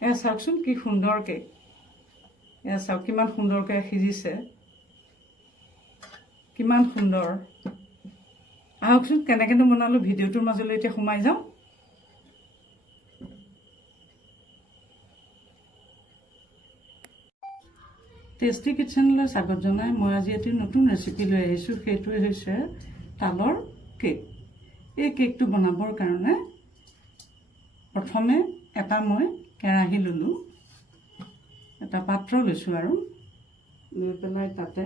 এয়া চাওকচোন কি সুন্দৰকৈ এয়া চাওক কিমান সুন্দৰকৈ সিজিছে কিমান সুন্দৰ আহকচোন কেনেকৈনো বনালোঁ ভিডিঅ'টোৰ মাজলৈ এতিয়া সোমাই যাওঁ টেষ্টি কিটচেনলৈ স্বাগত জনাই মই আজি এটি নতুন ৰেচিপি লৈ আহিছোঁ সেইটোৱে হৈছে তালৰ কেক এই কেকটো বনাবৰ কাৰণে প্ৰথমে এটা মই কেৰাহী ল'লোঁ এটা পাত্ৰ লৈছোঁ আৰু লৈ পেলাই তাতে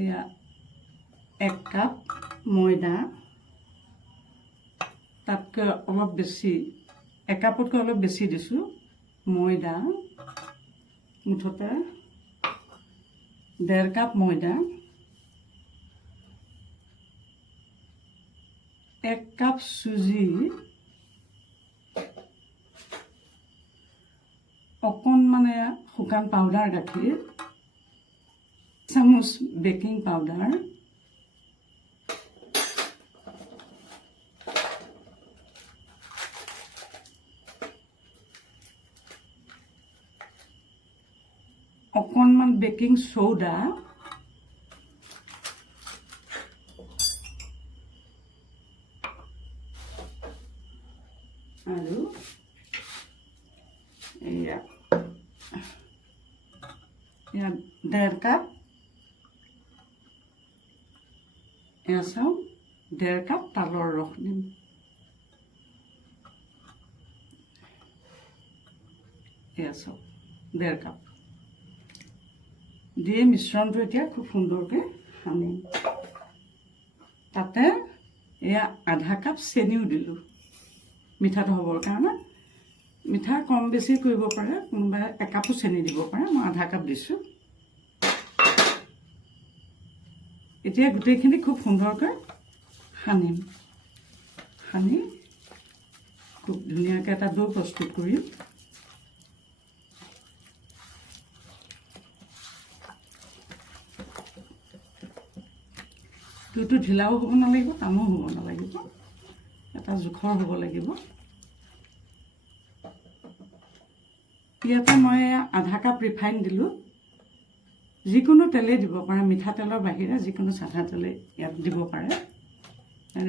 এয়া 1 কাপ ময়দা তাতকৈ অলপ বেছি 1 কাপতকৈ অলপ বেছি দিছোঁ ময়দা মুঠতে 1.5 কাপ ময়দা 1 কাপ চুজি অকণমান শুকান পাউডাৰ গাখীৰ চামুচ বেকিং পাউডাৰ অকণমান বেকিং সোডা আৰু এয়া 1.5 কাপ এয়া চাওক 1.5 কাপ তালৰ ৰস দিম এয়া চাওক 1.5 কাপ দিয়ে মিশ্ৰণটো এতিয়া খুব সুন্দৰকৈ সানিম তাতে এয়া 1/2 কাপ চেনিও দিলোঁ মিঠাটো হ'বৰ কাৰণে মিঠা কম বেছি কৰিব পাৰে কোনোবাই 1 কাপো চেনি দিব পাৰে মই 1/2 কাপ দিছোঁ এতিয়া গোটেইখিনি খুব সুন্দৰকৈ সানিম সানি খুব ধুনীয়াকৈ এটা ডো প্ৰস্তুত কৰিম ডোটো ঢিলাও হ'ব নালাগিব টানো হ'ব নালাগিব এটা জোখৰ হ'ব লাগিব ইয়াতে মই 1/2 কাপ ৰিফাইন দিলোঁ যিকোনো তেলেই দিব পাৰে মিঠাতেলৰ বাহিৰে যিকোনো সাদা তেলে ইয়াত দিব পাৰে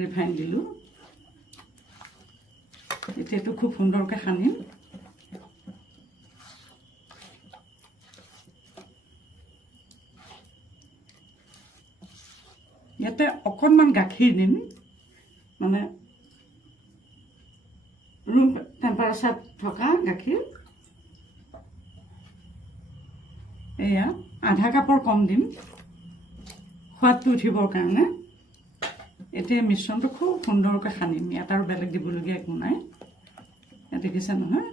ৰিফাইন দিলোঁ এতিয়াতো খুব সুন্দৰকৈ সানিম ইয়াতে অকণমান গাখীৰ দিম মানে ৰুম টেম্পাৰেচাৰত থকা গাখীৰ এয়া 1/2 কাপৰ কম দিম সোৱাদটো উঠিবৰ কাৰণে এতিয়া মিশ্ৰণটো খুব সুন্দৰকৈ সানিম ইয়াত আৰু বেলেগ দিবলগীয়া একো নাই ইয়াত দেখিছে নহয়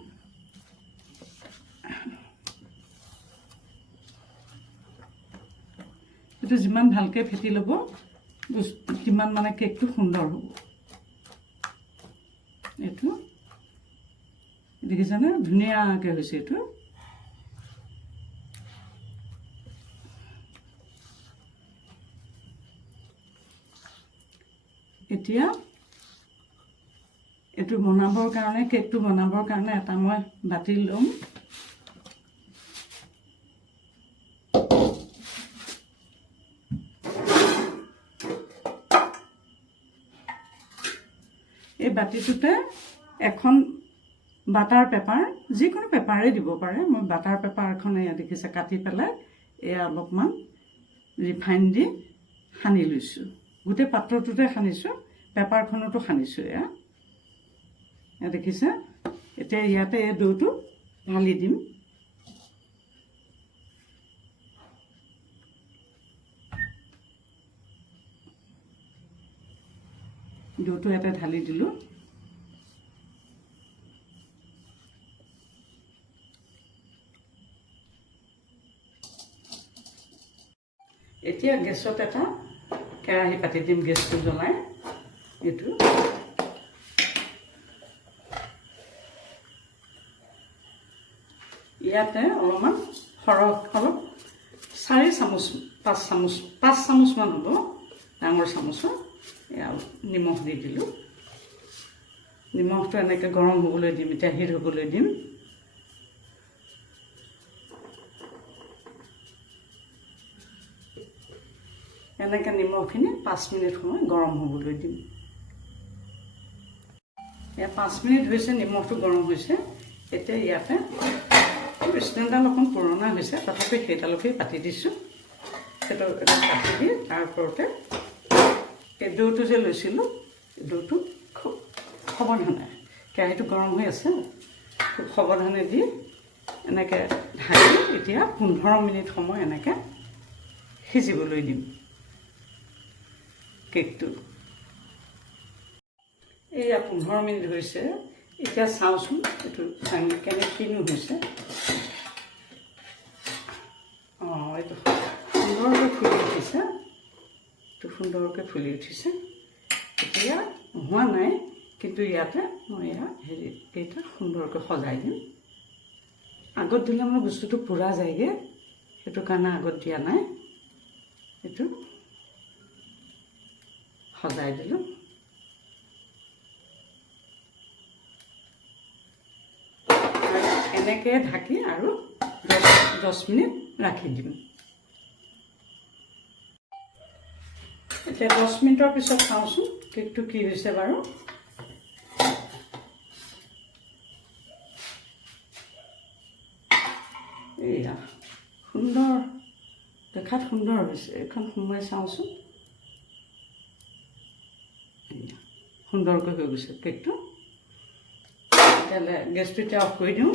এইটো যিমান ভালকৈ ফেটি ল'ব কিমান মানে কেকটো সুন্দৰ হ'ব এইটো দেখিছেনে ধুনীয়াকৈ হৈছে এইটো এতিয়া এইটো বনাবৰ কাৰণে কেকটো বনাবৰ কাৰণে এটা মই বাতি ল'ম এই বাতিটোতে এখন বাটাৰ পেপাৰ যিকোনো পেপাৰে দিব পাৰে মই বাটাৰ পেপাৰ এখন এয়া দেখিছে কাটি পেলাই এয়া অলপমান ৰিফাইন দি সানি লৈছোঁ গোটেই পাত্ৰটোতে সানিছোঁ পেপাৰখনতো সানিছোঁ এয়া দেখিছে এতিয়া ইয়াতে এই ডোটো ঢালি দিম ডোটো ইয়াতে ঢালি দিলোঁ এতিয়া গেছত এটা কেৰাহী পাতি দিম গেছটো জ্বলাই এইটো ইয়াতে অলপমান সৰহ অলপ 4 চামুচ 5 চামুচমান হ'ব ডাঙৰ চামুচৰ এয়া নিমখ দি দিলোঁ নিমখটো এনেকৈ গৰম হ'বলৈ দিম, এতিয়া হিট হ'বলৈ দিম। এনেকৈ নিমখখিনি 5 মিনিট সময় গৰম হ'বলৈ দিম। এয়া 5 মিনিট হৈছে, নিমখটো গৰম হৈছে। এতিয়া ইয়াতে ষ্টেণ্ডডাল অকণ পুৰণা হৈছে, তথাপি সেইডালকেই পাতি দিছোঁ। সেইটো কাটি দি তাৰ ওপৰতে এই ডৌটো যে লৈছিলোঁ, ডৌটো খুব সাৱধানে, কেৰাহীটো গৰম হৈ আছে, খুব সাৱধানে দি এনেকৈ ঢাকি এতিয়া 15 মিনিট সময় এনেকৈ সিজিবলৈ দিম কেকটো। এয়া 15 মিনিট হৈছে। এতিয়া চাওঁচোন এইটো কিনো হৈছে। এইটো সুন্দৰকৈ ফুলি উঠিছে, সুন্দৰকৈ ফুলি উঠিছে। এতিয়া হোৱা নাই, কিন্তু ইয়াতে মই এইটা সুন্দৰকৈ সজাই দিম। আগত দিলে মানে বস্তুটো পুৰা যায়গৈ, সেইটো কাৰণে আগত দিয়া নাই। এইটো সজাই দিলোঁ। এনেকৈ ঢাকি আৰু 10 মিনিট ৰাখি দিম। এতিয়া 10 মিনিটৰ পিছত চাওঁচোন কেকটো কি হৈছে বাৰু। এয়া সুন্দৰ, দেখাত সুন্দৰ হৈছে। এইখন সোমোৱাই চাওঁচোন, সুন্দৰকৈ হৈ গৈছে কেকটো। তেতিয়াহ'লে গেছটো এতিয়া অফ কৰি দিওঁ।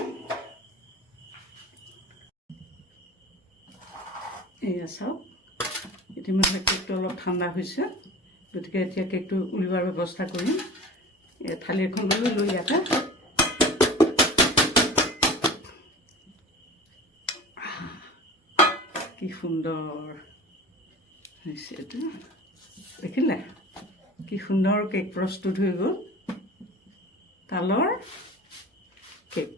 এয়া চাওক, ইতিমধ্যে কেকটো অলপ ঠাণ্ডা হৈছে, গতিকে এতিয়া কেকটো উলিওৱাৰ ব্যৱস্থা কৰিম। থালি এখন লৈ ইয়াতে কি সুন্দৰ হৈছে এইটো, দেখিলে কি সুন্দৰ কেক প্ৰস্তুত হৈ গ'ল, তালৰ কেক।